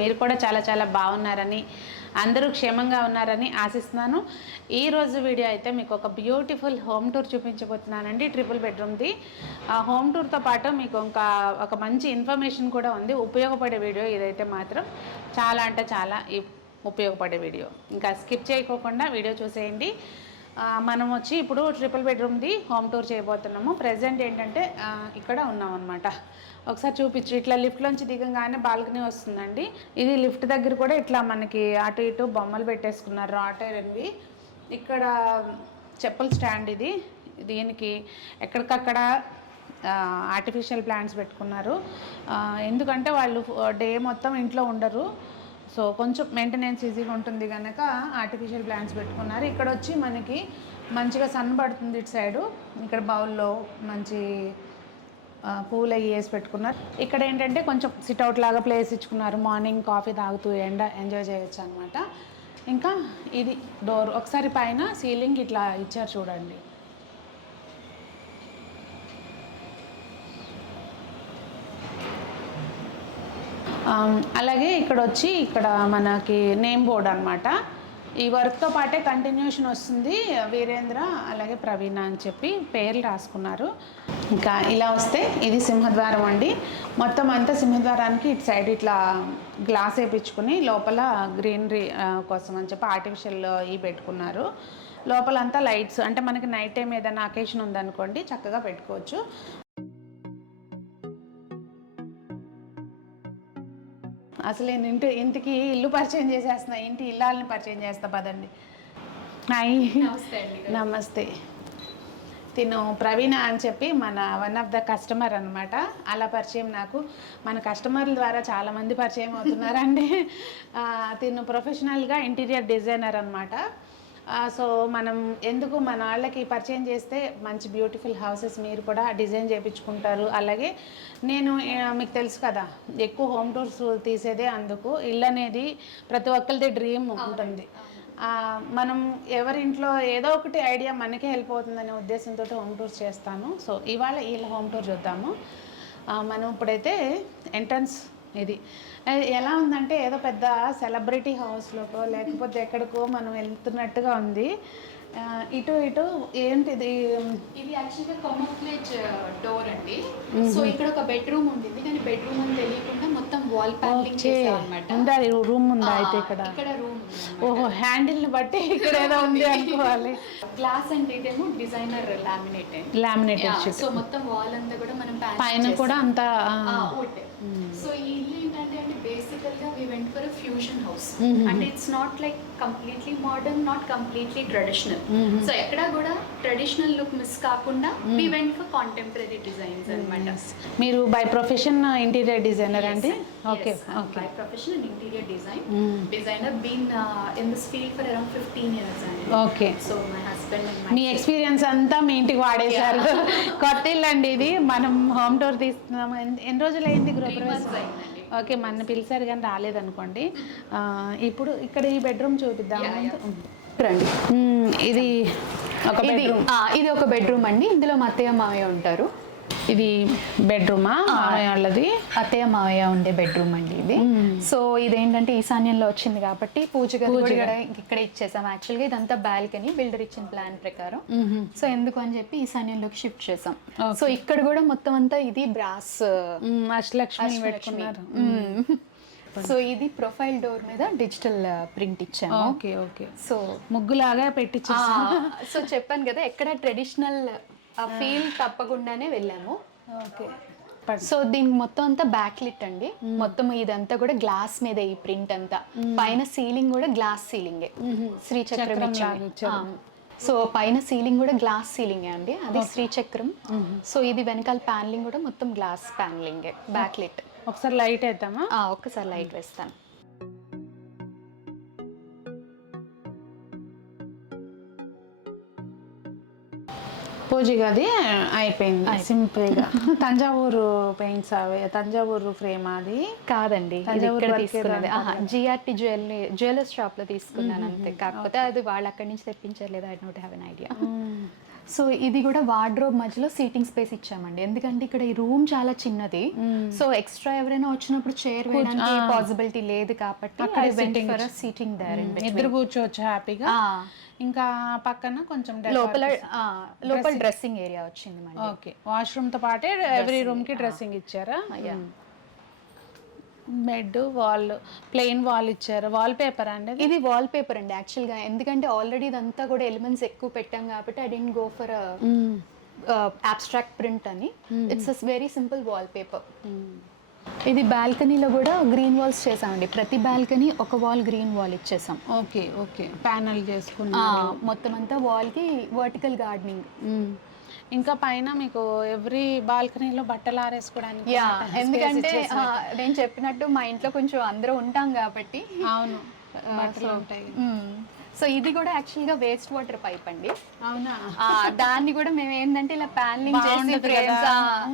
మీరు కూడా చాలా చాలా బాగున్నారని, అందరూ క్షేమంగా ఉన్నారని ఆశిస్తున్నాను. ఈరోజు వీడియో అయితే మీకు ఒక బ్యూటిఫుల్ హోమ్ టూర్ చూపించబోతున్నానండి. ట్రిపుల్ బెడ్రూమ్ది హోమ్ టూర్తో పాటు మీకు ఇంకా ఒక మంచి ఇన్ఫర్మేషన్ కూడా ఉంది. ఉపయోగపడే వీడియో ఇదైతే మాత్రం చాలా అంటే చాలా ఉపయోగపడే వీడియో. ఇంకా స్కిప్ చేయకోకుండా వీడియో చూసేయండి. మనం వచ్చి ఇప్పుడు ట్రిపుల్ బెడ్రూమ్ది హోమ్ టూర్ చేయబోతున్నాము. ప్రజెంట్ ఏంటంటే ఇక్కడ ఉన్నాం అనమాట. ఒకసారి చూపించు. ఇట్లా లిఫ్ట్లోంచి దిగంగానే బాల్కనీ వస్తుందండి. ఇది లిఫ్ట్ దగ్గర కూడా ఇట్లా మనకి అటు ఇటు బొమ్మలు పెట్టేసుకున్నారు రాటైరన్వి. ఇక్కడ చెప్పుల స్టాండ్ ఇది. దీనికి ఎక్కడికక్కడ ఆర్టిఫిషియల్ ప్లాంట్స్ పెట్టుకున్నారు. ఎందుకంటే వాళ్ళు డే మొత్తం ఇంట్లో ఉండరు, సో కొంచెం మెయింటెనెన్స్ ఈజీగా ఉంటుంది కనుక ఆర్టిఫిషియల్ ప్లాంట్స్ పెట్టుకున్నారు. ఇక్కడ వచ్చి మనకి మంచిగా సన్ పడుతుంది ఇటు సైడు. ఇక్కడ బౌల్లో మంచి పూలు అవి వేసి పెట్టుకున్నారు. ఇక్కడ ఏంటంటే కొంచెం సిట్అవుట్ లాగా ప్లేస్ ఇచ్చుకున్నారు. మార్నింగ్ కాఫీ తాగుతూ ఎంజాయ్ చేయొచ్చు అనమాట. ఇంకా ఇది డోర్. ఒకసారి పైన సీలింగ్ ఇట్లా ఇచ్చారు చూడండి. అలాగే ఇక్కడ వచ్చి ఇక్కడ మనకి నేమ్ బోర్డ్ అనమాట. ఈ వర్క్తో పాటే కంటిన్యూషన్ వస్తుంది. వీరేంద్ర అలాగే ప్రవీణ అని చెప్పి పేర్లు రాసుకున్నారు. ఇంకా ఇలా వస్తే ఇది సింహద్వారం అండి. మొత్తం అంతా సింహద్వారానికి ఇటు సైడ్ ఇట్లా గ్లాస్ వేయించుకుని లోపల గ్రీనరీ కోసం అని చెప్పి ఆర్టిఫిషియల్ ఈ పెట్టుకున్నారు. లోపలంతా లైట్స్, అంటే మనకి నైట్ టైం ఏదైనా అకేషన్ ఉందనుకోండి చక్కగా పెట్టుకోవచ్చు. అసలు నేను ఇంటికి ఇల్లు పరిచయం చేసేస్తున్నా, ఇంటి ఇల్లాలని పరిచయం చేస్తా పదండి. హాయ్, నమస్తే. తిను ప్రవీణ అని చెప్పి మన వన్ ఆఫ్ ద కస్టమర్ అనమాట. అలా పరిచయం నాకు. మన కస్టమర్ల ద్వారా చాలామంది పరిచయం అవుతున్నారండి. తిను ప్రొఫెషనల్గా ఇంటీరియర్ డిజైనర్ అనమాట. సో మనం ఎందుకు మన వాళ్ళకి పరిచయం చేస్తే మంచి బ్యూటిఫుల్ హౌసెస్ మీరు కూడా డిజైన్ చేయించుకుంటారు. అలాగే నేను మీకు తెలుసు కదా, ఎక్కువ హోమ్ టూర్స్ తీసేదే అందుకు. ఇల్లు అనేది ప్రతి ఒక్కరిది డ్రీమ్ ఉంటుంది. మనం ఎవరింట్లో ఏదో ఒకటి ఐడియా మనకే హెల్ప్ అవుతుందనే ఉద్దేశంతో హోమ్ టూర్స్ చేస్తాను. సో ఇవాళ వీళ్ళ హోమ్ టూర్ చూద్దాము. మనం ఇప్పుడైతే ఎంట్రన్స్ ఇది ఎలా ఉందంటే ఏదో పెద్ద సెలబ్రిటీ హౌస్లోకో లేకపోతే ఎక్కడికో మనం వెళ్తున్నట్టుగా ఉంది. ఇటు ఇటు ఏంటిది? ఇది యాక్చువల్గా కమోఫ్లేజ్ డోర్ అండి. సో ఇక్కడ ఒక బెడ్రూమ్ ఉండింది, కానీ బెడ్రూమ్ అని తెలియకుండా మొత్తం వాల్ ప్యానలింగ్ చేసామన్నమాట. ఉందా రూమ్ ఉందా? అయితే ఇక్కడ రూమ్. ఓహో, హ్యాండిల్ని బట్టి ఇక్కడ ఏదో ఉంది అనుకోవాలి. గ్లాస్ అంటే ఇదేమో డిజైనర్ లామినేటెడ్. సో మొత్తం వాల్ అంతా కూడా మనం పైన కూడా అంతా వుడ్. సో ఈ ఇల్లు ఏంటంటే అంటే బేసికల్గా we went for a fusion house. అంటే it's not like completely modern, not completely traditional. So ఎక్కడా కూడా ట్రెడిషనల్ లుక్ మిస్ కాకుండా we went for contemporary designs అన్నమాట. మీరు బై ప్రొఫెషన్ ఇంటీరియర్ డిజైనర్ అండి? Okay, by profession interior designer been in this field for around 15 years అండి. Okay. So my husband and me experience అంతా మీ ఇంటికి వాడేశారు. కొత్త ఇల్లు అండి ఇది. మనం హోమ్ టూర్ తీస్తున్నాము. ఎన్ని రోజులు అయింది గృహప్రవేశం? ఓకే, మన పిలిచారు కానీ రాలేదనుకోండి. ఇప్పుడు ఇక్కడ ఈ బెడ్రూమ్ చూపిద్దాం. రండి. ఇది ఒక బెడ్రూమ్ అండి. ఇందులో మా అత్తయ్య మావయ్య ఉంటారు. ఇది బెడ్రూమా వాళ్ళది? అత్తయ్య మావయ్య ఉండే బెడ్రూమ్ అండి ఇది. సో ఇదేంటంటే ఈశాన్యంలో వచ్చింది కాబట్టి పూజ ఇక్కడ ఇచ్చేసాం. యాక్చువల్గా ఇదంతా బాల్కనీ, బిల్డర్ ఇచ్చిన ప్లాన్ ప్రకారం. సో ఎందుకు అని చెప్పి ఈశాన్యంలోకి షిఫ్ట్ చేసాం. సో ఇక్కడ కూడా మొత్తం అంతా ఇది బ్రాస్ అష్టలక్ష్మి పెట్టుకున్నారు. సో ఇది ప్రొఫైల్ డోర్ మీద డిజిటల్ ప్రింట్ ఇచ్చాము. Okay okay. సో ముగ్గులాగా పెట్టించాము. సో చెప్పాను కదా, ఎక్కడ ట్రెడిషనల్ ఫీల్ తప్పకుండానే వెళ్ళాము. ఓకే. సో దీనికి మొత్తం అంతా బ్యాక్ లిట్ అండి. మొత్తం ఇదంతా కూడా గ్లాస్ మీద ఈ ప్రింట్ అంతా. పైన సీలింగ్ కూడా గ్లాస్ సీలింగే, శ్రీచక్రం. సో పైన సీలింగ్ కూడా గ్లాస్ సీలింగే అండి, అది శ్రీచక్రం. సో ఇది వెనకాల ప్యానలింగ్ కూడా మొత్తం గ్లాస్ ప్యానలింగే, బ్యాక్ లిట్. ఒకసారి లైట్ వేద్దామా? ఒక్కసారి లైట్ వేస్తాను. పూజ గది అయిపోయింది సింపుల్గా. తంజావూరు పెయింట్స్ అవి, తంజావూరు ఫ్రేమ్ అది కాదండి, జిఆర్టీ జ్యువెలర్స్ షాప్ లో తీసుకున్నాను అంతే. కాకపోతే అది వాళ్ళు అక్కడి నుంచి తెప్పించారు లేదా, I don't have an idea. So ఇది కూడా వార్డ్రోబ్ మధ్యలో సీటింగ్ స్పేస్ ఇచ్చామండి, ఎందుకంటే ఇక్కడ ఈ రూమ్ చాలా చిన్నది. సో ఎక్స్ట్రా ఎవరైనా వచ్చినప్పుడు చైర్ వేయడానికి పాసిబిలిటీ లేదు కాబట్టి అక్కడ సీటింగ్ దేర్. ఇద్దరు కూర్చోవచ్చు హ్యాపీగా. ఇంకా పక్కన కొంచెం లోపల డ్రెస్సింగ్ ఏరియా వచ్చింది. ఓకే, వాష్రూమ్ తో పాటే ఎవ్రీ రూమ్ కి డ్రెస్సింగ్ ఇచ్చారా? బెడ్ వాల్ ప్లెయిన్ వాల్ ఇచ్చారు. వాల్ పేపర్ అండి ఇది? వాల్ పేపర్ అండి యాక్చువల్గా, ఎందుకంటే ఆల్రెడీ ఇదంతా కూడా ఎలిమెంట్స్ ఎక్కువ పెట్టాం కాబట్టి I didn't go for abstract print అని. It's a very simple wall paper. ఇది బాల్కనీలో కూడా గ్రీన్ వాల్స్ చేసామండి, ప్రతి బాల్కనీ ఒక వాల్ గ్రీన్ వాల్ ఇచ్చేసాం. ఓకే ఓకే, ప్యానల్ చేసుకున్నాం. మొత్తం అంతా వాల్కి వర్టికల్ గార్డెనింగ్. ఇంకా పైన మీకు ఎవ్రీ బాల్కనీలో బట్టలు ఆరేసుకోవడానికి, ఎందుకంటే నేను చెప్పినట్టు మా ఇంట్లో కొంచెం అందరూ ఉంటాం కాబట్టి. అవును, బట్టలు ఉంటాయి. సో ఇది కూడా యాక్చువల్గా వేస్ట్ వాటర్ పైప్ అండి. అవునా? దాన్ని కూడా మేము ఏంటంటే ఇలా ప్యానలింగ్ చేసి,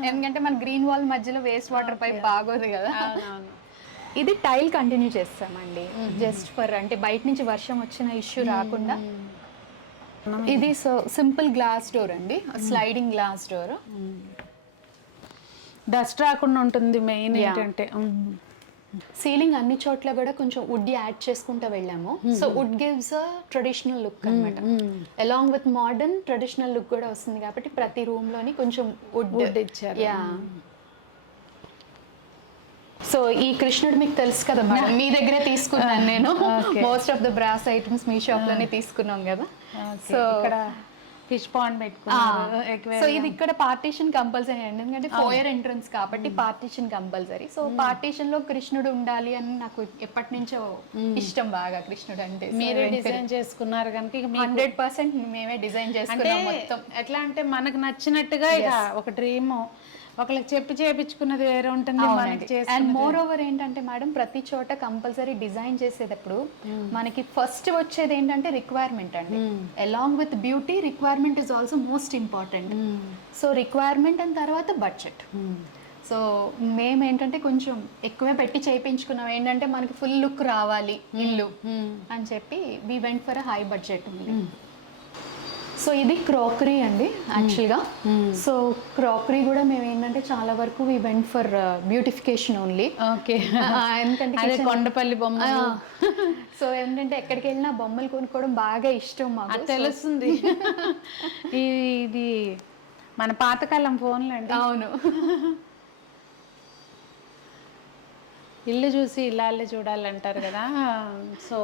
ఎందుకంటే మన గ్రీన్ వాల్ మధ్యలో వేస్ట్ వాటర్ పైప్ బాగోదు కదా. ఇది టైల్ కంటిన్యూ చేస్తామండి, జస్ట్ ఫర్ అంటే బయట నుంచి వర్షం వచ్చిన ఇష్యూ రాకుండా. ఇది సో సింపుల్ గ్లాస్ డోర్ అండి, స్లైడింగ్ గ్లాస్ డోర్. డస్ట్ రాకుండా ఉంటుంది మెయిన్ ఏంటంటే. సీలింగ్ అన్ని చోట్ల కూడా కొంచెం వుడ్ యాడ్ చేసుకుంటూ వెళ్ళాము. So wood gives a traditional look అనమాట, along with modern traditional look కూడా వస్తుంది కాబట్టి ప్రతి రూమ్ లోని కొంచెం వుడ్ ఇచ్చారు. సో ఈ కృష్ణుడు మీకు తెలుసు కదా మేడం, మీ దగ్గరే తీసుకున్నాను నేను. Most of the brass items me shop లోనే తీసుకున్నాం కదా. సో ఇక్కడ ఫిష్ పాండ్ పెట్టుకున్నారు. సో ఇది ఇక్కడ పార్టీషన్ కంపల్సరీ అండి, ఎందుకంటే ఫోయర్ ఎంట్రన్స్ కాబట్టి పార్టీషన్ కంపల్సరీ. సో పార్టీషన్ లో కృష్ణుడు ఉండాలి అని నాకు ఎప్పటి నుంచో ఇష్టం బాగా, కృష్ణుడు అంటే. మీరే డిజైన్ చేసుకున్నారు కనుక 100% మేమే డిజైన్ చేసుకున్నాం మొత్తం. ఎట్లా అంటే మనకు నచ్చినట్టుగా ఇక ఒక డ్రీమ్, ఒకళ్ళకి చెప్పి చేయించుకున్నది వేరే ఉంటుంది. అండ్ మోర్ ఓవర్ ఏంటంటే మేడం, ప్రతి చోట కంపల్సరీ డిజైన్ చేసేటప్పుడు మనకి ఫస్ట్ వచ్చేది ఏంటంటే రిక్వైర్మెంట్ అండి. Along with beauty, requirement is also most important. So requirement and తర్వాత బడ్జెట్. సో మేము ఏంటంటే కొంచెం ఎక్కువే పెట్టి చేయించుకున్నాం, ఏంటంటే మనకి ఫుల్ లుక్ రావాలి ఇల్లు అని చెప్పి we went for high budget ఉంది. సో ఇది క్రాకరీ అండి యాక్చువల్గా. సో క్రాకరీ కూడా మేము ఏంటంటే చాలా వరకు we went for beautification only. Okay, ఎందుకంటే కొండపల్లి బొమ్మ. సో ఏంటంటే ఎక్కడికి వెళ్ళినా బొమ్మలు కొనుక్కోవడం బాగా ఇష్టం మాకు, తెలుస్తుంది. ఇది మన పాతకాలం ఫోన్లు అండి. అవును. ఇల్లు చూసి ఇల్లాలే చూడాలంటారు కదా. సో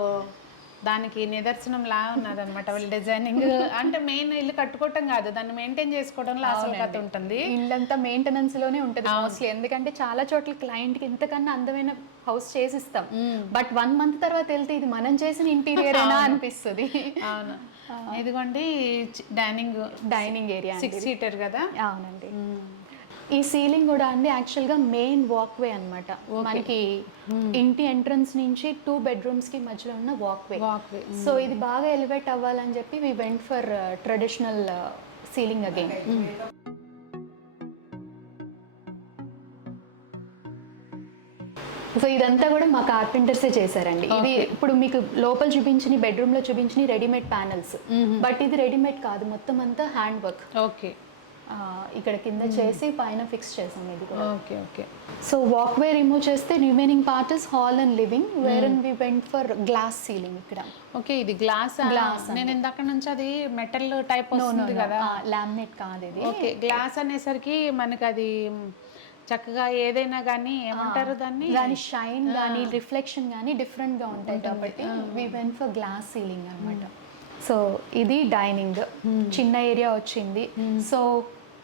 దానికి నిదర్శనం లా ఉన్నదన్నమాట వాళ్ళ డిజైనింగ్. అంటే మెయిన్ ఇల్లు కట్టుకోవటం కాదు, దాన్ని మెయింటైన్ చేసుకోవడంలో అసలు కథ ఉంటుంది. ఇల్లంతా మెయింటెనెన్స్ లోనే ఉంటుంది మోస్ట్లీ, ఎందుకంటే చాలా చోట్ల క్లయింట్ కి ఇంతకన్నా అందమైన హౌస్ చేసిస్తాం, బట్ 1 month తర్వాత వెళ్తే ఇది మనం చేసిన ఇంటీరియర్ అయినా అనిపిస్తుంది. అవును. ఇదిగోండి డైనింగ్ ఏరియా 6 seater కదా. అవునండి. ఈ సీలింగ్ కూడా అండి యాక్చువల్గా మెయిన్ వాక్వే అనమాట, మనకి ఇంటి ఎంట్రన్స్ నుంచి 2 bedrooms కి మధ్యలో ఉన్న వాక్వే. సో ఇది బాగా ఎలివేట్ అవ్వాలని చెప్పి we went for traditional ceiling again. So ఇదంతా కూడా మా కార్పెంటర్సే చేశారండి. ఇది ఇప్పుడు మీకు లోపల చూపించిన బెడ్రూమ్ లో చూపించిన రెడీమేడ్ ప్యానల్స్, బట్ ఇది రెడీమేడ్ కాదు, మొత్తం అంతా హ్యాండ్ వర్క్. ఓకే, ఇక్కడ కింద చేసి పైన ఫిక్స్ చేసాం ఇది కూడా. Okay okay. So walkway remove చేస్తే remaining part is hall and living, where we went for glass ceiling ఇక్కడ. ఓకే, ఇది గ్లాస్. నేను ఇందాక నుంచి అది మెటల్ టైప్ వస్తుంది కదా, లామినేట్ కాదు ఇది. ఓకే, గ్లాస్ అనేసరికి మనకి అది చక్కగా ఏదైనా కానీ ఏమంటారు దాని షైన్ కానీ రిఫ్లెక్షన్ కానీ డిఫరెంట్ గా ఉంటాయి కాబట్టి we went for glass ceiling అన్నమాట. సో ఇది డైనింగ్, చిన్న ఏరియా వచ్చింది. సో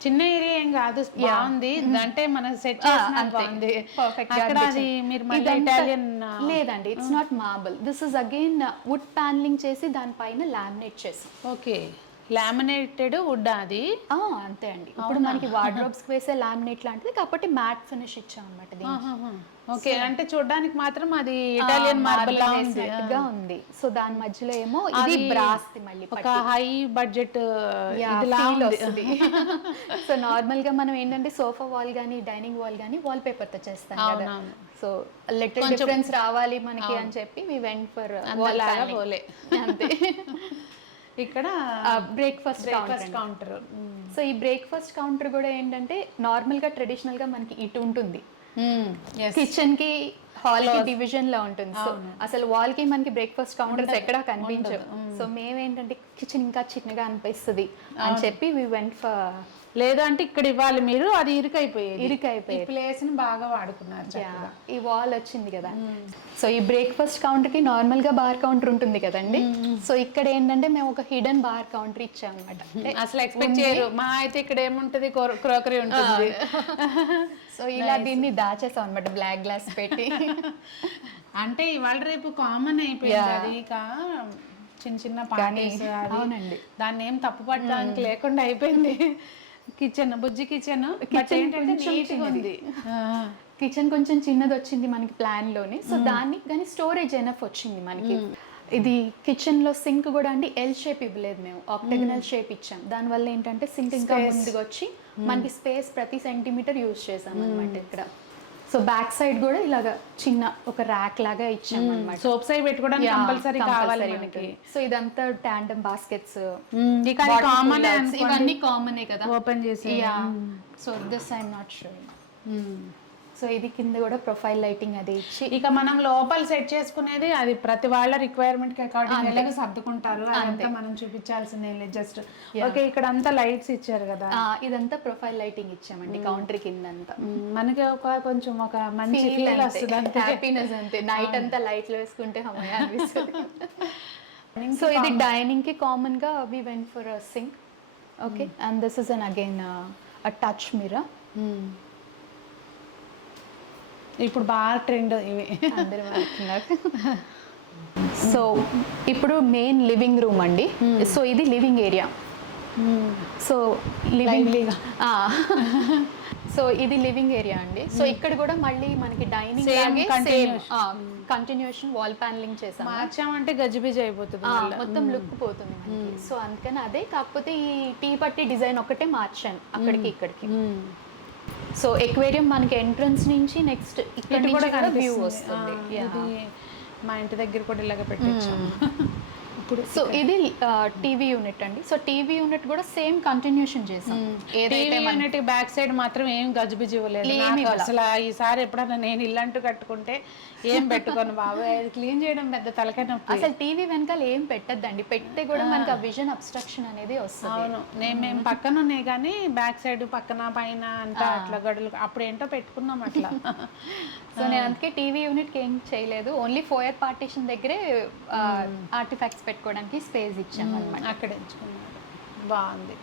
చిన్న ఏరియా ఏం కాదు, బాగుంది. అంటే మనం సెట్ చేసిన బాగుంది, పర్ఫెక్ట్. అక్కడ అది మీరు మళ్ళీ ఇటాలియన్ లేదండి, it's not marble, this is again wood panelling చేసి దానిపైన లామినేట్ చేసి. ఓకే, లామినేటెడ్ వుడ్ అది. అంతే అండి, ఇప్పుడు మనకి వార్డ్రోబ్స్ కి వేసే లామినేట్ లాంటిది కాబట్టి మ్యాట్ ఫినిష్ ఇచ్చాం అన్నమాట. ఓకే, అంటే చూడడానికి మాత్రం అది ఇటాలియన్ మార్బుల్ గా ఉంది. సో దాని మధ్యలో ఏమో ఇది బ్రాస్, మళ్ళీ ఒక హై బడ్జెట్ వస్తుంది. సో నార్మల్ గా మనం ఏంటంటే సోఫా వాల్ గానీ డైనింగ్ వాల్ గానీ వాల్ పేపర్ తో చేస్తాం కదా. సో లిటిల్ డిఫరెన్స్ రావాలి మనకి అని చెప్పి వి వెంట్ ఫర్ వాల్ లాగా పోలే అంతే. ఇక్కడ బ్రేక్ఫాస్ట్ కౌంటర్. సో ఈ బ్రేక్ఫాస్ట్ కౌంటర్ కూడా ఏంటంటే నార్మల్ గా ట్రెడిషనల్ గా మనకి ఇటు ఉంటుంది, కిచెన్ కి హాల్ కి డివిజన్ లో ఉంటుంది. సో అసలు వాల్ కి మనకి బ్రేక్ఫాస్ట్ కౌంటర్స్ ఎక్కడ కనిపించవు. సో మేమేంటంటే కిచెన్ ఇంకా చిన్నగా అనిపిస్తుంది అని చెప్పి వి వెంట్ ఫర్, లేదు అంటే ఇక్కడ ఇవ్వాలి మీరు, అది ఇరుకైపోయి ప్లేస్ ని బాగా వాడుకున్నారు. ఈ వాల్ వచ్చింది కదా. సో ఈ బ్రేక్ఫాస్ట్ కౌంటర్ కి నార్మల్ గా బార్ కౌంటర్ ఉంటుంది కదండి. సో ఇక్కడ ఏంటంటే మేము ఒక హిడెన్ బార్ కౌంటర్ ఇచ్చాం అనమాట. అసలు ఎక్స్పెక్ట్ చేయరు. మా అయితే ఇక్కడ ఏముంటది, క్రోకరీ ఉంటుంది. సో ఇలా దీన్ని దాచేసాం అనమాట బ్లాక్ గ్లాస్ పెట్టి. అంటే ఇవాళ రేపు కామన్ అయిపోయింది అది. ఇక చిన్న చిన్న పార్టీస్, అవునండి, దాన్ని ఏం తప్పు పట్టడానికి లేకుండా అయిపోయింది. కిచెన్ బుజ్జి కిచెన్ ఉంది. కిచెన్ కొంచెం చిన్నది వచ్చింది మనకి ప్లాన్ లోనే. సో దాన్ని కానీ స్టోరేజ్ ఎనఫ్ వచ్చింది మనకి. ఇది కిచెన్ లో సింక్ కూడా అండి ఎల్ షేప్ ఇవ్వలేదు మేము, ఆక్టగనల్ షేప్ ఇచ్చాం. దానివల్ల ఏంటంటే సింక్ ఇంకా ముందుగా వచ్చి మనకి స్పేస్ ప్రతి సెంటీమీటర్ యూజ్ చేసాం అనమాట ఇక్కడ. సో బ్యాక్ సైడ్ కూడా ఇలాగా చిన్న ఒక ర్యాక్ లాగా ఇచ్చాం అనమాట. సోప్ సైడ్ పెట్టుకోవడానికి కంపల్సరీ కావాలి మనకి. సో ఇదంతా టాండమ్ బాస్కెట్స్ కామన్, ఇవన్నీ కామనే కదా ఓపెన్ చేసి. So this I'm not sure. So ఇది కింద కూడా ప్రొఫైల్ లైటింగ్ అది ఇచ్చి, ఇక మనం లోపల సెట్ చేసుకునేది అది ప్రతి వాళ్ళ రిక్వైర్మెంట్ కి అకార్డింగ్ సర్దుకుంటారు. అదంతా మనం చూపించాల్సిందే జస్ట్. ఓకే, ఇక్కడ అంతా లైట్స్ ఇచ్చారు కదా. ఇదంతా ప్రొఫైల్ లైటింగ్ ఇచ్చామండి కౌంటర్ కింద అంతా. మనకి కొంచెం ఒక మంచి ఫీల్ వస్తుంది, హ్యాపీనెస్ అంతే. నైట్ అంతా లైట్లు వేసుకుంటే హమ్మయ్య అనిపిస్తుంది. సో ఇది డైనింగ్ కి కామన్ గా we went for a sink. Okay, and this is an again a touch mirror. ఇప్పుడు బాగా ట్రెండ్ ఇవి, అందరూ వాడుతున్నారు. సో ఇప్పుడు మెయిన్ లివింగ్ రూమ్ అండి. సో ఇది living area. So living, so ఇది లివింగ్ ఏరియా అండి. సో ఇక్కడ కూడా మళ్ళీ మనకి డైనింగ్ కంటిన్యూషన్ వాల్ ప్యానలింగ్ చేసాం. మార్చామంటే గజిబిజి అయిపోతుంది, మొత్తం లుక్ పోతుంది మనకి. సో అందుకని అదే, కాకపోతే ఈ టీ పట్టి డిజైన్ ఒకటే మార్చాను అక్కడికి ఇక్కడికి. సో ఎక్వేరియం మనకి ఎంట్రన్స్ నుంచి నెక్స్ట్ ఇక్కడ కూడా వ్యూ వస్తుంది. ఇది మా ఇంటి దగ్గర కూడా ఇలాగ పెట్టాము ఇప్పుడు. సో ఇది టీవీ యూనిట్ అండి. సో టీవీ యూనిట్ కూడా సేమ్ కంటిన్యూషన్ చేసాం. టీవీ యూనిట్ బ్యాక్ సైడ్ మాత్రం ఏం గజిబిజి ఇవ్వలేదు అసలు. ఈసారి ఎప్పుడన్నా నేను ఇల్లంటూ కట్టుకుంటే ఏం పెట్టుకోను బాబు, అది క్లీన్ చేయడం పెద్ద తలకాయ నొప్పి. అసలు టీవీ వెనకాల ఏం పెట్టద్దండి, పెడితే కూడా మనకి ఆ విజన్ అబ్స్ట్రక్షన్ అనేది వస్తుంది. అవును, మేము పక్కన ఉన్నాయి కానీ బ్యాక్ సైడ్ పక్కన పైన అంతా అట్లా గడులు అప్పుడు ఏంటో పెట్టుకున్నాం అట్లా. సో నేను అందుకే టీవీ యూనిట్ కి ఏం చేయలేదు, ఓన్లీ ఫోయర్ పార్టీషన్ దగ్గరే ఆర్టిఫాక్ట్స్ పెట్టుకోవడానికి స్పేస్ ఇచ్చాము అనమాట. అక్కడ ఎంచుకున్నాడు, బాగుంది.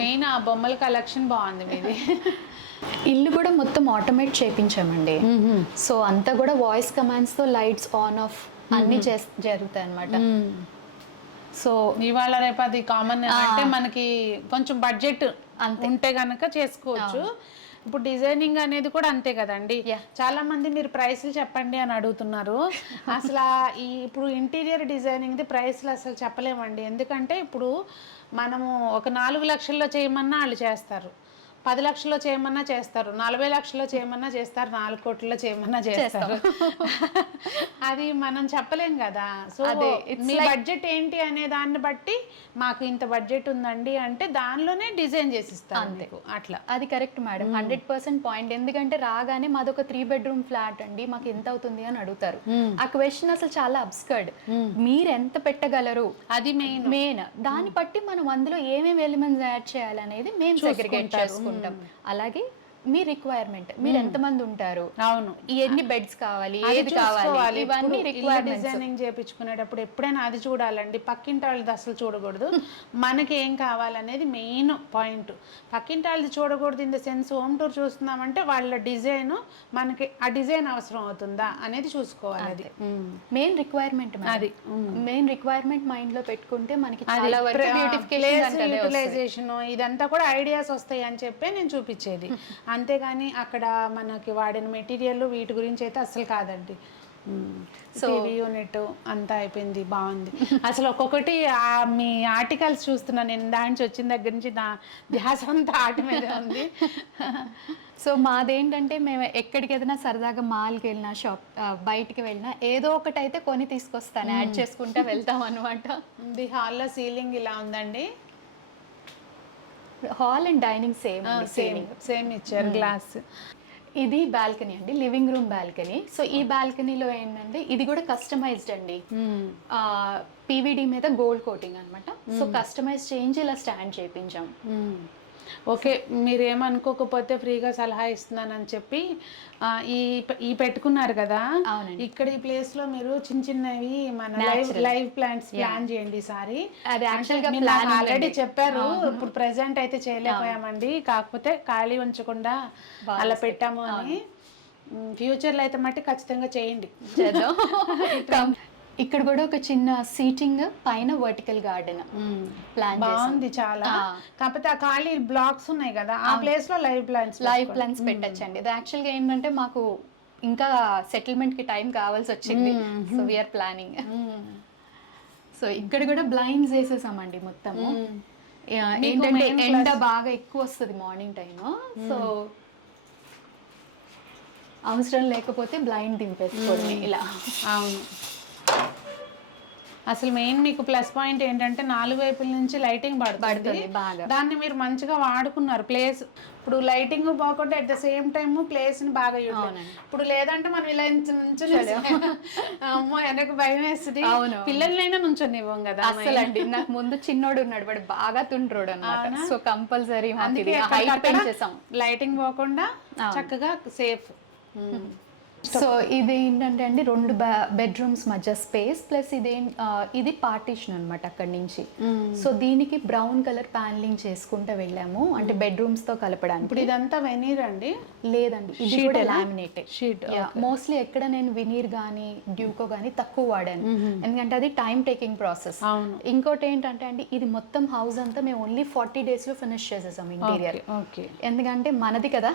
మెయిన్ ఆ బొమ్మల కలెక్షన్ బాగుంది మీది. ఇల్లు కూడా మొత్తం ఆటోమేట్ చేయించామండి. సో అంతా కూడా వాయిస్ కమాండ్స్ తో లైట్స్ ఆన్ ఆఫ్ అన్ని జరుగుతాయి అనమాట. సో ఇవాళ రేపు అది కామన్ అంటే మనకి కొంచెం బడ్జెట్ ఉంటే గనక చేసుకోవచ్చు. ఇప్పుడు డిజైనింగ్ అనేది కూడా అంతే కదండి. చాలా మంది మీరు ప్రైస్లు చెప్పండి అని అడుగుతున్నారు. అసలు ఇప్పుడు ఇంటీరియర్ డిజైనింగ్ది ప్రైస్లు అసలు చెప్పలేమండి. ఎందుకంటే ఇప్పుడు మనము ఒక 4 లక్షల్లో చేయమన్నా వాళ్ళు చేస్తారు, 10 లక్షల్లో చేయమన్నా చేస్తారు, 40 లక్షల్లో చేయమన్నా చేస్తారు, 4 కోట్లలో చేయమన్నా చేస్తారు. అది మనం చెప్పలేం కదా. సో మీ బడ్జెట్ ఏంటి అనే దాన్ని బట్టి మాకు ఇంత బడ్జెట్ ఉందండి అంటే దానిలోనే డిజైన్ చేసిస్తాను అట్లా. అది కరెక్ట్ మేడం, 100% పాయింట్. ఎందుకంటే రాగానే మాదొక 3 బెడ్రూమ్ ఫ్లాట్ అండి, మాకు ఎంత అవుతుంది అని అడుగుతారు. ఆ క్వశ్చన్ అసలు చాలా అబ్స్కర్డ్. మీరు ఎంత పెట్టగలరు, అది మెయిన్. దాన్ని బట్టి మనం అందులో ఏమేమి ఎలిమెంట్స్ యాడ్ చేయాలనేది మేము సెగ్రిగేట్ చేసుకుంటాం. అలాగే మీ రిక్వైర్మెంట్, మీరు ఎంత మంది ఉంటారు, అవును, ఎన్ని బెడ్స్ కావాలి, ఏది కావాలి, ఇవన్నీ రిక్వైర్మెంట్స్. డిజైనింగ్ చేయించుకునేటప్పుడు ఎప్పుడైనా అది చూడాలండి, పక్కింటి వాళ్ళది అసలు చూడకూడదు. మనకి ఏం కావాలనేది మెయిన్ పాయింట్. పక్కింటి వాళ్ళది చూడకూడదు in the sense home tour చూస్తున్నామంటే వాళ్ళ డిజైన్ మనకి ఆ డిజైన్ అవసరం అవుతుందా అనేది చూసుకోవాలి. అది మెయిన్ రిక్వైర్మెంట్. అది మెయిన్ రిక్వైర్మెంట్ మైండ్ లో పెట్టుకుంటే మనకి యూటిలైజేషన్ ఇదంతా కూడా ఐడియాస్ వస్తాయి అని చెప్పి నేను చూపించేది. అంతేగాని అక్కడ మనకి వాడిన మెటీరియల్ వీటి గురించి అయితే అసలు కాదండి. సో యూనిట్ అంతా అయిపోయింది, బాగుంది. అసలు ఒక్కొక్కటి మీ ఆర్టికల్స్ చూస్తున్నాను నేను, దాని నుంచి వచ్చిన దగ్గర నుంచి నా ధ్యాస అంతా ఆటి మీద ఉంది. సో మాదేంటంటే మేము ఎక్కడికి ఏదైనా సరదాగా మాల్కి వెళ్ళినా బయటికి వెళ్ళినా ఏదో ఒకటి అయితే కొని తీసుకొస్తాను, యాడ్ చేసుకుంటా వెళ్తాం అనమాట. ఇది హాల్లో సీలింగ్ ఇలా ఉందండి. Hall and dining same same ఇచ్చారు గ్లాస్. ఇది బాల్కనీ అండి, లివింగ్ రూమ్ బాల్కనీ. సో ఈ బాల్కనీలో ఏంటంటే ఇది కూడా కస్టమైజ్డ్ అండి, పీవీడీ మీద గోల్డ్ కోటింగ్ అనమాట. సో కస్టమైజ్ చేయించి ఇలా స్టాండ్ చేయించాం. ఓకే, మీరేమనుకోకపోతే ఫ్రీగా సలహా ఇస్తున్నానని చెప్పి ఈ పెట్టుకున్నారు కదా, ఇక్కడ ఈ ప్లేస్ లో మీరు చిన్న చిన్నవి మన లైవ్ ప్లాంట్స్ ప్లాన్ చేయండి ఈసారి. అది యాక్చువల్గా ఆల్రెడీ చెప్పారు, ఇప్పుడు ప్రెసెంట్ అయితే చేయలేకపోయామండి, కాకపోతే ఖాళీ ఉంచకుండా అలా పెట్టాము అని. ఫ్యూచర్ లో అయితే మట్టి ఖచ్చితంగా చేయండి. ఇక్కడ కూడా ఒక చిన్న సీటింగ్ పైన వర్టికల్ గార్డెన్ ప్లాన్ బాగుంది చాలా. కాకపోతే ఆ ఖాళీ బ్లాక్స్ ఉన్నాయి కదా, ఆ ప్లేస్ లో లైవ్ ప్లాంట్స్ పెట్టచ్చండి. ఇది యాక్చువల్గా ఏంటంటే మాకు ఇంకా సెటిల్మెంట్ కి టైం కావాల్సి వచ్చింది, సో వీఆర్ ప్లానింగ్. సో ఇక్కడ కూడా బ్లైండ్స్ వేసేసామండి మొత్తము. ఏంటంటే ఎండ బాగా ఎక్కువ వస్తుంది మార్నింగ్ టైమ్, సో అవసరం లేకపోతే బ్లైండ్ దింపేసుకోండి ఇలా. అవును, అసలు మెయిన్ మీకు ప్లస్ పాయింట్ ఏంటంటే 4 వైపుల నుంచి లైటింగ్ పడుతుంది బాగా. దాన్ని మీరు మంచిగా వాడుకున్నారు ప్లేస్. ఇప్పుడు లైటింగ్ పోకుండా at the same time place ని బాగా ఇప్పుడు లేదంటే మనం ఇలా అమ్మో వెనక భయం వేస్తుంది, పిల్లలైనా నుంచొని ఇవ్వం కదా అసలు అండి. నాకు ముందు చిన్నోడు ఉన్నాడు, వాడు బాగా తుండ్రోడు అన్నమాట. సో కంపల్సరీ లైటింగ్ పోకుండా చక్కగా సేఫ్. సో ఇది ఏంటంటే అండి 2 బెడ్రూమ్స్ మధ్య స్పేస్ ప్లస్ ఇది పార్టీషన్ అనమాట అక్కడి నుంచి. సో దీనికి బ్రౌన్ కలర్ ప్యానలింగ్ చేసుకుంటూ వెళ్ళాము, అంటే బెడ్రూమ్స్ తో కలపడానికి. ఇప్పుడు ఇదంతా వెనీర్ అండి? లేదండి, ఇది కూడా లామినేటెడ్ షీట్. మోస్ట్లీ ఎక్కడ నేను వినీర్ గానీ డ్యూకో గానీ తక్కువ వాడాను, ఎందుకంటే అది టైం టేకింగ్ ప్రాసెస్. ఇంకోటి ఏంటంటే అండి, ఇది మొత్తం హౌస్ అంతా మేము ఓన్లీ 40 days లో ఫినిష్ చేసేసాం ఇంటీరియర్. ఎందుకంటే మనది కదా,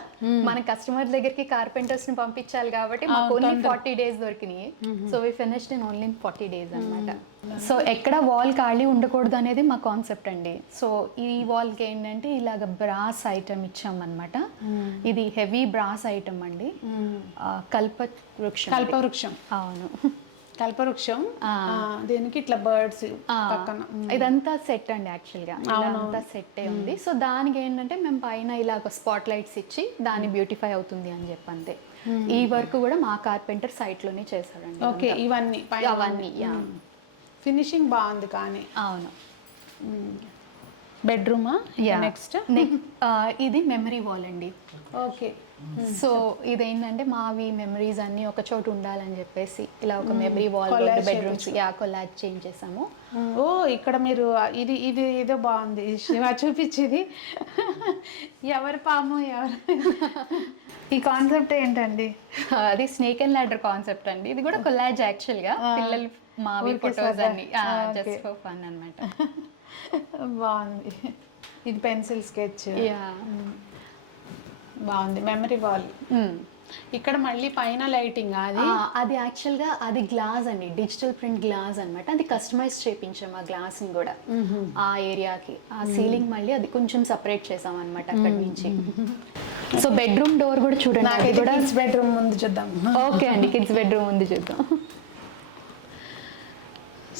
మన కస్టమర్ దగ్గరికి కార్పెంటర్స్ ని పంపించాలి కాబట్టి మాకు ఓన్లీ 40 days దొరికినాయి. So we finished in only 40 days అన్నమాట. సో ఎక్కడ వాల్ ఖాళీ ఉండకూడదు అనేది మా కాన్సెప్ట్ అండి. సో ఈ వాల్ కి ఏంటంటే ఇలాగ బ్రాస్ ఐటమ్ ఇచ్చాం అనమాట. ఇది హెవీ బ్రాస్ ఐటమ్ అండి, కల్పవృక్షం. అవును, కల్పవృక్షం. దీనికి ఇట్లా బర్డ్స్ పక్కన ఇదంతా సెట్ అండి, యాక్చువల్గా ఇదంతా సెట్ ఉంది. సో దానికి ఏంటంటే మేము పైన ఇలాగ స్పాట్ లైట్స్ ఇచ్చి దాన్ని బ్యూటిఫై అవుతుంది అని చెప్పి అంతే. ఈ వర్క్ కూడా మా కార్పెంటర్ సైట్ లోనే చేశాడండి. ఓకే, ఇవన్నీ ఫినిషింగ్ బాగుంది కానీ. అవును. బెడ్రూమా? నెక్స్ట్ ఇది మెమరీ వాల్ అండి. ఓకే, సో ఇదేంటంటే మావి మెమరీస్ అన్ని ఒక చోటు ఉండాలని చెప్పేసి ఇలా ఒక memory wall bedrooms collage change చేసాము. ఓ, ఇక్కడ మీరు ఇది ఇది ఏదో బాగుంది, శివ చూపించేది ఎవరి పాము ఎవరు, ఈ కాన్సెప్ట్ ఏంటండి? అది స్నేక్ అండ్ ల్యాడర్ కాన్సెప్ట్ అండి. ఇది కూడా కొలాజ్ యాక్చువల్గా, పిల్లలు మావి ఫోటోస్ అన్ని జస్ట్ ఫర్ ఫన్ అన్నమాట. బాగుంది. ఇది పెన్సిల్ స్కెచ్ బాగుంది. Memory wall. ఇక్కడ మళ్ళీ పైన లైటింగ్ అది యాక్చువల్గా అది గ్లాస్ అండి, డిజిటల్ ప్రింట్ గ్లాస్ అనమాట. అది కస్టమైజ్ చేయించాం ఆ గ్లాస్ ని కూడా ఆ ఏరియాకి. ఆ సీలింగ్ మళ్ళీ అది కొంచెం సపరేట్ చేసాం అనమాట అక్కడి నుంచి. సో బెడ్రూమ్ డోర్ కూడా చూడండి, కిడ్స్ బెడ్రూమ్ ముందు చూద్దాం. ఓకే అండి, కిడ్స్ బెడ్రూమ్ ముందు చూద్దాం.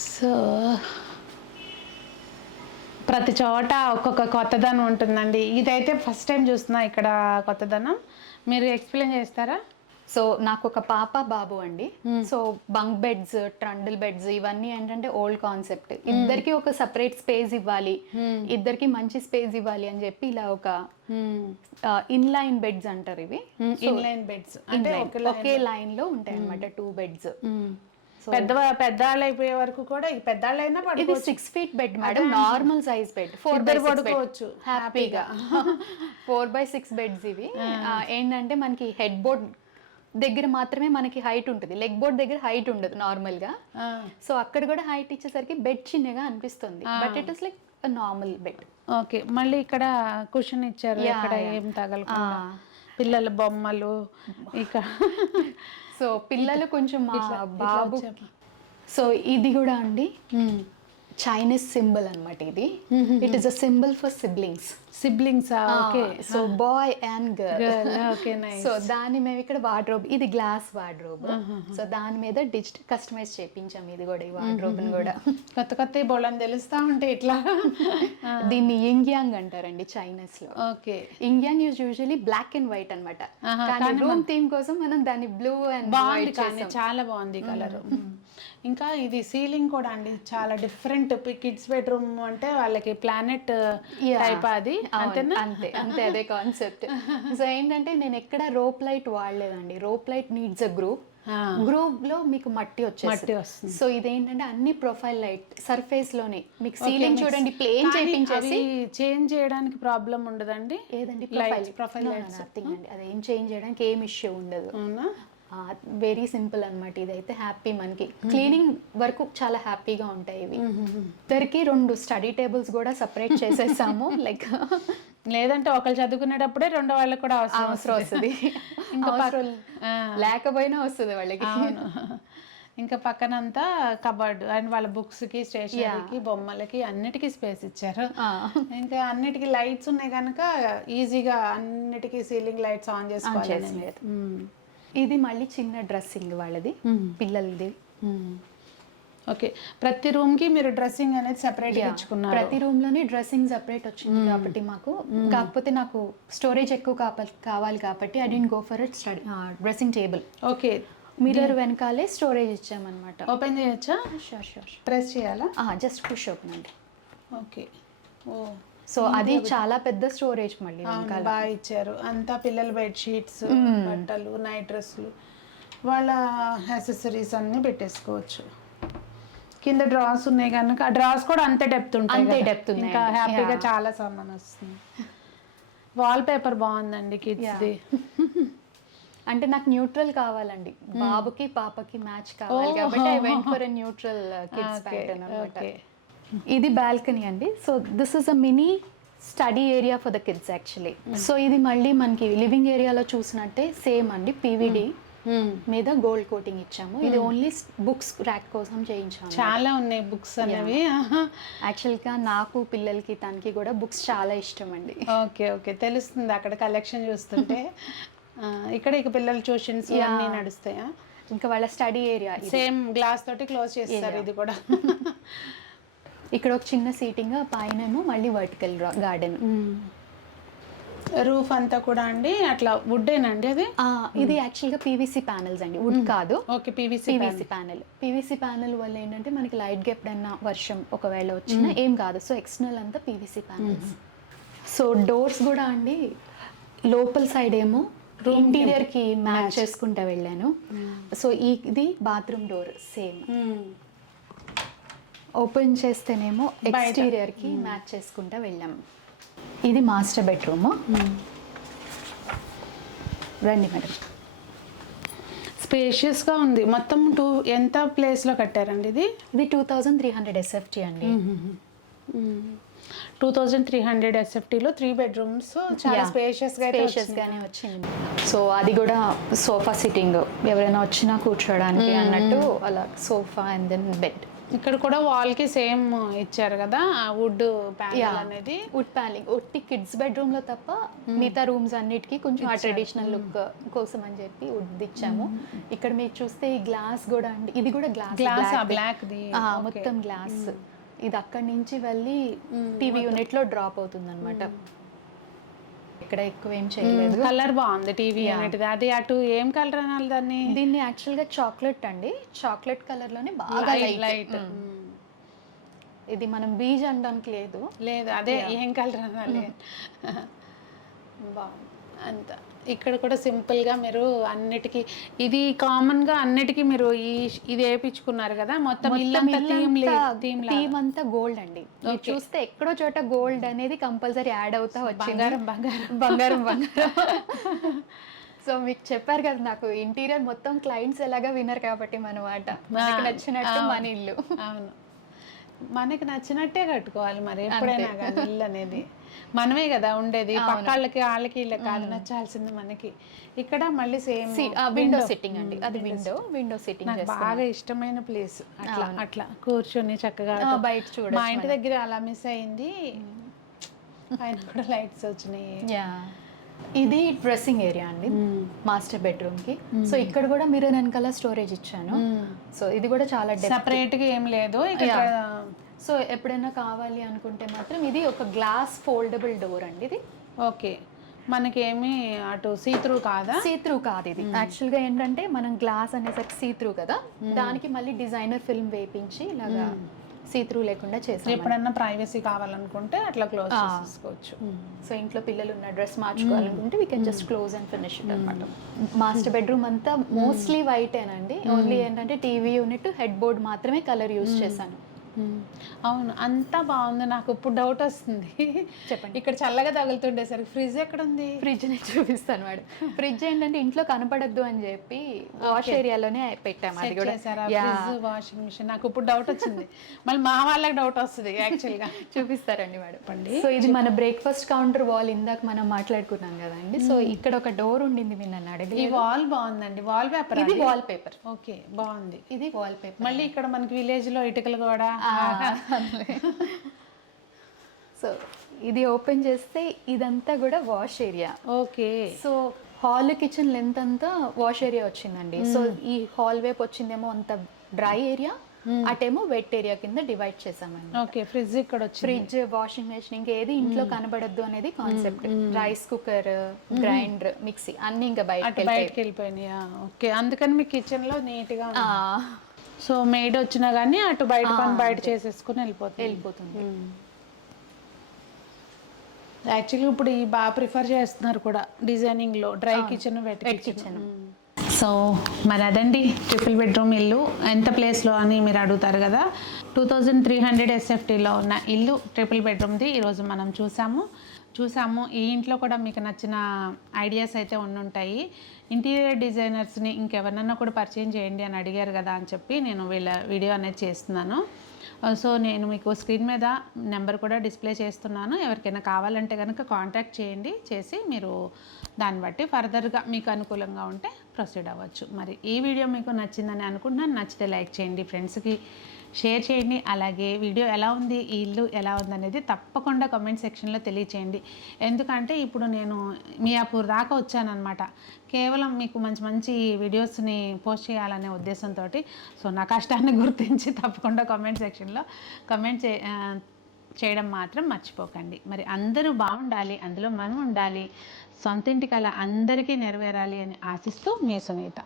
సో ప్రతి చోట ఒక్కొక్క కొత్తదనం ఉంటుందండి. ఇదైతే ఫస్ట్ టైం చూస్తున్నా ఇక్కడ కొత్తదనం, మీరు ఎక్స్ప్లెయిన్ చేస్తారా? సో నాకు ఒక పాప బాబు అండి. సో బంక్ బెడ్స్, ట్రండిల్ బెడ్స్ ఇవన్నీ ఏంటంటే ఓల్డ్ కాన్సెప్ట్. ఇద్దరికి ఒక సపరేట్ స్పేస్ ఇవ్వాలి, ఇద్దరికి మంచి స్పేస్ ఇవ్వాలి అని చెప్పి ఇలా ఒక ఇన్లైన్ బెడ్స్ అంటారు ఇవి. ఇన్లైన్ బెడ్స్ అంటే ఒకే లైన్ లో ఉంటాయి అన్నమాట 2 బెడ్స్. పెద్దవాళ్ళు అయిపోయే వరకు కూడా పెద్దవాళ్ళైనా ఇది 6 feet bed madam, normal size bed. 4x6 పడుకోవచ్చు హ్యాపీగా. 4x6 బెడ్స్ ఇవి. ఏంటంటే మనకి హెడ్ బోర్డ్ దగ్గర మాత్రమే మనకి హైట్ ఉంటుంది, లెగ్ బోర్డ్ దగ్గర హైట్ ఉండదు నార్మల్ గా. సో అక్కడ కూడా హైట్ ఇచ్చేసరికి బెడ్ చిన్నగా అనిపిస్తుంది, but it is like normal bed. Okay, మళ్ళీ ఇక్కడ కుషన్ ఇచ్చారు, ఇక్కడ ఏం తగలకుండా పిల్లల బొమ్మలు ఇక్కడ. సో పిల్లలు కొంచెం బాబు. సో ఇది కూడా అండి చైనీస్ సింబల్ అనమాట ఇది. It is a symbol for siblings. Siblings okay so boy and girl. Okay nice. So దాన్ని మేము ఇక్కడ వార్డ్రోబ్, ఇది గ్లాస్ వార్డ్రోబ్. సో దాని మీద డిజిటల్ కస్టమైజ్ చేయించాం ఇది కూడా, ఈ వార్డ్రోబ్ కూడా. కొత్త కొత్త బోళ్ళని తెలుస్తా ఉంటే ఇట్లా. దీన్ని యింగ్యాంగ్ అంటారండి చైనీస్ లో. Okay, yin yang use usually black and white అన్నమాట. కానీ రూమ్ థీమ్ కోసం మనం దాన్ని బ్లూ అండ్ బాగుంది, కానీ చాలా బాగుంది కలర్. ఇంకా ఇది సీలింగ్ కూడా అండి చాలా డిఫరెంట్. కిడ్స్ బెడ్రూమ్ అంటే వాళ్ళకి ప్లానెట్ టైప్ అది, అంతేనా? అంతే అంతే, అదే కాన్సెప్ట్. సో ఏంటంటే నేను ఎక్కడ రోప్ లైట్ వాడలేదండి. Rope light needs a group. Group లో మీకు మట్టి వస్తుంది. సో ఇదేంటంటే అన్ని ప్రొఫైల్ లైట్ సర్ఫేస్ లోనే మీకు సీలింగ్ చూడండి ప్లేన్ చేయించేసి చేంజ్ చేయడానికి ప్రాబ్లం ఉండదండి. ఏదండి ప్రొఫైల్ లైట్స్ నథింగ్ అండి, అదేం చేంజ్ చేయడానికి ఏం ఇష్యూ ఉండదు. వెరీ సింపుల్ అన్నమాట. ఇదైతే హ్యాపీ, మనకి క్లీనింగ్ వరకు చాలా హ్యాపీగా ఉంటాయి ఇవి. ఇద్దరికి 2 స్టడీ టేబుల్స్ కూడా సపరేట్ చేసేసాము. లైక్ లేదంటే ఒకళ్ళు చదువుకునేటప్పుడే రెండో వాళ్ళకి కూడా అవసరం వస్తుంది, ఇంకా లేకపోయినా వస్తుంది వాళ్ళకి. ఇంకా పక్కనంతా కబర్డ్ అండ్ వాళ్ళ బుక్స్కి, స్టేషనరీకి, బొమ్మలకి అన్నిటికీ స్పేస్ ఇచ్చారు. ఇంకా అన్నిటికీ లైట్స్ ఉన్నాయి కనుక ఈజీగా అన్నిటికీ సీలింగ్ లైట్స్ ఆన్ చేసుకోవాలి. ఇది మళ్ళీ చిన్న డ్రెస్సింగ్ వాళ్ళది, పిల్లలది. ఓకే, ప్రతి రూమ్ కి మీరు డ్రెస్సింగ్ అనేది సెపరేట్ ఇచ్చుకున్నారు. ప్రతి రూమ్ లోనే డ్రెస్సింగ్ సెపరేట్ వచ్చింది కాబట్టి మాకు. కాకపోతే నాకు స్టోరేజ్ ఎక్కువ కావాలి కాబట్టి I don't go for study dressing table. Okay, mirror వెనకాలే స్టోరేజ్ ఇచ్చామన్నమాట. ఓపెన్ చేయొచ్చా? షూర్. ప్రెస్ చేయాలా? జస్ట్ పుష్ ఓపెన్ అండి. ఓకే, ఓ సో అది చాలా పెద్ద స్టోరేజ్ మళ్ళీ బాగా ఇచ్చారు. అంతా పిల్లల బెడ్ షీట్స్, బట్టలు, నైట్ డ్రెస్సులు, వాళ్ళ యాక్సెసరీస్ అన్నీ పెట్టేసుకోవచ్చు. కింద డ్రాస్ ఉన్నాయి కనుక ఆ డ్రాస్ కూడా అంతే డెప్త్ ఉంటాయి. అంతే డెప్త్ ఉంది, ఇంకా హ్యాపీగా చాలా సామాన్ వస్తుంది. వాల్ పేపర్ బాగుందండి కిడ్స్ది. అంటే నాకు న్యూట్రల్ కావాలండి, బాబుకి పాపకి మ్యాచ్ కావాలి కాబట్టి I went for a neutral kids pattern అన్నమాట. ఇది బాల్కనీ అండి. So this is a mini study area for the kids actually. So ఇది మళ్ళీ మనకి లివింగ్ ఏరియాలో చూసినట్టే సేమ్ అండి, పీవీడి మీద గోల్డ్ కోటింగ్ ఇచ్చాము. ఇది ఓన్లీ బుక్స్ ర్యాక్ కోసం చేయించాము. చాలా ఉన్నాయి బుక్స్ అనేవి. యాక్చువల్గా నాకు, పిల్లలకి, తనకి కూడా బుక్స్ చాలా ఇష్టం అండి. ఓకే ఓకే, తెలుస్తుంది అక్కడ కలెక్షన్ చూస్తుంటే. ఇక్కడ ఇక పిల్లల ట్యూషన్స్ అన్నీ నడుస్తాయా? ఇంకా వాళ్ళ స్టడీ ఏరియా సేమ్ గ్లాస్ తోటి క్లోజ్ చేస్తారు. ఇది కూడా ఇక్కడ ఒక చిన్న సీటింగ్, పైనేమో మళ్ళీ వర్టికల్ గార్డెన్. రూఫ్ అంతా కూడా అండి అట్లా వుడ్డేనండి అది? ఇది యాక్చువల్గా పీవీసీ ప్యానెల్స్ అండి, వుడ్ కాదు. Okay, PVC panel. PVC panel వల్ల ఏంటంటే మనకి లైట్గా ఎప్పుడైనా వర్షం ఒకవేళ వచ్చినా ఏం కాదు. సో ఎక్స్టర్నల్ అంతా పీవీసీ ప్యానెల్స్. సో డోర్స్ కూడా అండి లోపల సైడ్ ఏమో ఇంటీరియర్ కి మ్యాచ్ చేసుకుంటా వెళ్ళాను. సో ఇది బాత్రూమ్ డోర్ సేమ్. ఓపెన్ చేస్తేనేమో ఎక్స్టీరియర్ కి మ్యాచ్ చేసుకుంటా వెళ్ళాము. ఇది మాస్టర్ బెడ్రూమ్. రండి మేడం. స్పేషియస్గా ఉంది. మొత్తం ఎంత ప్లేస్లో కట్టారండి ఇది? ఇది 2300 SFT అండి. 2300 SFTలో 3 bedrooms చాలా స్పేషియస్గానే వచ్చింది. సో అది కూడా సోఫా సిట్టింగ్, ఎవరైనా వచ్చినా కూర్చోడానికి అన్నట్టు అలా సోఫా అండ్ దెన్ బెడ్. ఇక్కడ కూడా వాల్ కి సేమ్ ఇచ్చారు కదా, వుడ్ ప్యానెల్ అనేది. వుడ్ ప్యానెలింగ్ ఒట్టి కిడ్స్ బెడ్రూమ్ లో తప్ప మిగతా రూమ్స్ అన్నిటికీ కొంచెం ఆ ట్రెడిషనల్ లుక్ కోసం అని చెప్పి వుడ్ ఇచ్చాము. ఇక్కడ మీరు చూస్తే ఈ గ్లాస్ కూడా అండి, ఇది కూడా గ్లాస్ బ్లాక్ మొత్తం గ్లాస్. ఇది అక్కడి నుంచి వెళ్ళి టీవీ యూనిట్ లో డ్రాప్ అవుతుంది అనమాట. ఇక్కడ ఎక్కువ ఏం చేయలేదు. కలర్ బాగుంది టీవీ యూనిట్. అది అటు ఏం కలర్ అనాలి దాన్ని? దీన్ని యాక్చువల్ గా చాక్లెట్ అండి, చాక్లెట్ కలర్ లోనే బాగా లైట్. ఇది మనం బీజ్ అనడానికి లేదు, అదే ఏం కలర్ అనాలి. బాగుంది అంత. ఇక్కడ కూడా సింపుల్ గా మీరు అన్నిటికీ, ఇది కామన్ గా అన్నిటికీ మీరు ఇది వేయించుకున్నారు కదా, మొత్తం థీమ్ అంతా గోల్డ్ అండి. చూస్తే ఎక్కడో చోట గోల్డ్ అనేది కంపల్సరీ యాడ్ అవుతా వచ్చింది. బంగారం. సో మీకు చెప్పారు కదా, నాకు ఇంటీరియర్ మొత్తం క్లయింట్స్ ఎలాగా వినరు కాబట్టి మనమాట, మనకి నచ్చినట్టు మన ఇల్లు. అవును, మనకి నచ్చినట్టే కట్టుకోవాలి మరి ఎప్పుడైనా కానీ. ఇల్లు అనేది మనమే కదా ఉండేది, పక్కాళ్ళకి వాళ్ళకి వీళ్ళకి కాదు నచ్చాల్సింది మనకి. ఇక్కడ మళ్ళీ సేమ్ విండో సిట్టింగ్ అండి, అది విండో సిట్టింగ్ బాగా ఇష్టమైన ప్లేస్. అట్లా కూర్చొని చక్కగా బయట చూడ. మా ఇంటి దగ్గర అలా మిస్ అయింది. పైన కూడా లైట్స్ వచ్చినాయి. యా, ఇది డ్రెస్సింగ్ ఏరియా అండి మాస్టర్ బెడ్రూమ్ కి. సో ఇక్కడ కూడా మిర్రర్ వెనకాల స్టోరేజ్ ఇచ్చాను. సో ఇది కూడా చాలా సెపరేట్ గా ఏం లేదు ఇక్కడ. సో ఎప్పుడైనా కావాలి అనుకుంటే మాత్రం ఇది ఒక గ్లాస్ ఫోల్డబుల్ డోర్ అండి ఇది. ఓకే, మనకేమి అటు సీత్రూ కాదా? సీత్రూ కాదు ఇది. యాక్చువల్గా ఏంటంటే మనం గ్లాస్ అనేసరికి సీత్రూ కదా, దానికి మళ్ళీ డిజైనర్ ఫిల్మ్ వేపించి ఇలాగా సీత్రూ లేకుండా చేసాం. ఎప్పుడన్నా ప్రైవసీ కావాలనుకుంటే అట్లా క్లోజ్ చేసుకోవచ్చు. సో ఇంట్లో పిల్లలు ఉన్న డ్రెస్ మార్చుకోవాలనుకుంటే we can just close and finish it అనమాట. మాస్టర్ బెడ్రూమ్ అంతా మోస్ట్లీ వైటేనండి. ఓన్లీ ఏంటంటే టీవీ యూనిట్, హెడ్ బోర్డ్ మాత్రమే కలర్ యూజ్ చేశాను. అవును, అంతా బాగుంది. నాకు ఇప్పుడు డౌట్ వస్తుంది. చెప్పండి. ఇక్కడ చల్లగా తగులుతుండేసరికి ఫ్రిడ్జ్ ఎక్కడ ఉంది? ఫ్రిడ్జ్ ని చూపిస్తాను మేడం. ఫ్రిడ్జ్ ఏంటంటే ఇంట్లో కనపడద్దు అని చెప్పి వాష్ ఏరియాలోనే పెట్టాము. అది కూడా వాషింగ్ మిషన్. నాకు ఇప్పుడు డౌట్ వచ్చింది, మళ్ళీ మా వాళ్ళకి డౌట్ వస్తుంది యాక్చువల్ గా. చూపిస్తారండి మేడం. సో ఇది మన బ్రేక్ఫాస్ట్ కౌంటర్ వాల్, ఇందాక మనం మాట్లాడుకున్నాం కదండి. సో ఇక్కడ ఒక డోర్ ఉండింది, మీరు నన్ను అడిగి. ఈ వాల్ బాగుందండి, వాల్ పేపర్. ఇది వాల్ పేపర్. ఓకే, బాగుంది. ఇది వాల్ పేపర్. మళ్ళీ ఇక్కడ మనకి విలేజ్ లో ఇటుకలు కూడా. సో ఇది ఓపెన్ చేస్తే ఇదంతా కూడా wash area. Okay. So hall kitchen length అంతా వాష్ ఏరియా వచ్చిందండి. సో ఈ హాల్ వైపు వచ్చిందేమో అంత డ్రై ఏరియా, అటేమో వెట్ ఏరియా కింద డివైడ్ చేసామండి. ఓకే, ఫ్రిడ్జ్ ఇక్కడ వచ్చి, ఫ్రిడ్జ్, వాషింగ్ మెషిన్, ఇంకేది ఇంట్లో కనబడద్దు అనేది concept. Rice cooker, grinder, mixie అన్ని ఇంకా బయటకి వెళ్ళిపోయినాయి. ఓకే, అందుకని మీ కిచెన్ లో నీట్ గా. సో మెయిడ్ వచ్చినా కానీ అటు బయట పని బయట చేసేసుకుని వెళ్ళిపోతుంది. యాక్చువల్లీ ఇప్పుడు ఈ బాగా ప్రిఫర్ చేస్తున్నారు కూడా డిజైనింగ్ లో, dry kitchen, wet kitchen. So మరి అదండి ట్రిపుల్ బెడ్రూమ్ ఇల్లు. ఎంత ప్లేస్లో అని మీరు అడుగుతారు కదా. 2300 SFTలో ఉన్న ఇల్లు ట్రిపుల్ బెడ్రూమ్ది ఈరోజు మనం చూసాము. ఈ ఇంట్లో కూడా మీకు నచ్చిన ఐడియాస్ అయితే ఉండుంటాయి. ఇంటీరియర్ డిజైనర్స్ని ఇంకెవరినన్నా కూడా పరిచయం చేయండి అని అడిగారు కదా అని చెప్పి నేను వీళ్ళ వీడియో అనేది చేస్తున్నాను. సో నేను మీకు స్క్రీన్ మీద నెంబర్ కూడా డిస్ప్లే చేస్తున్నాను. ఎవరికైనా కావాలంటే కనుక కాంటాక్ట్ చేసి మీరు దాన్ని బట్టి ఫర్దర్గా మీకు అనుకూలంగా ఉంటే ప్రొసీడ్ అవ్వచ్చు. మరి ఈ వీడియో మీకు నచ్చిందని అనుకుంటున్నాను. నచ్చితే లైక్ చేయండి, ఫ్రెండ్స్కి షేర్ చేయండి. అలాగే వీడియో ఎలా ఉంది, ఈ ఇల్లు ఎలా ఉంది అనేది తప్పకుండా కామెంట్ సెక్షన్లో తెలియచేయండి. ఎందుకంటే ఇప్పుడు నేను మియాపూర్ దాకా వచ్చానమాట, కేవలం మీకు మంచి మంచి వీడియోస్ని పోస్ట్ చేయాలనే ఉద్దేశంతో. సో నా కష్టాన్ని గుర్తించి తప్పకుండా కామెంట్ సెక్షన్లో కామెంట్ చేయడం మాత్రం మర్చిపోకండి. మరి అందరూ బాగుండాలి, అందులో మనం ఉండాలి, సొంత ఇంటి కల అందరికీ నెరవేరాలి అని ఆశిస్తూ మీ సునీత.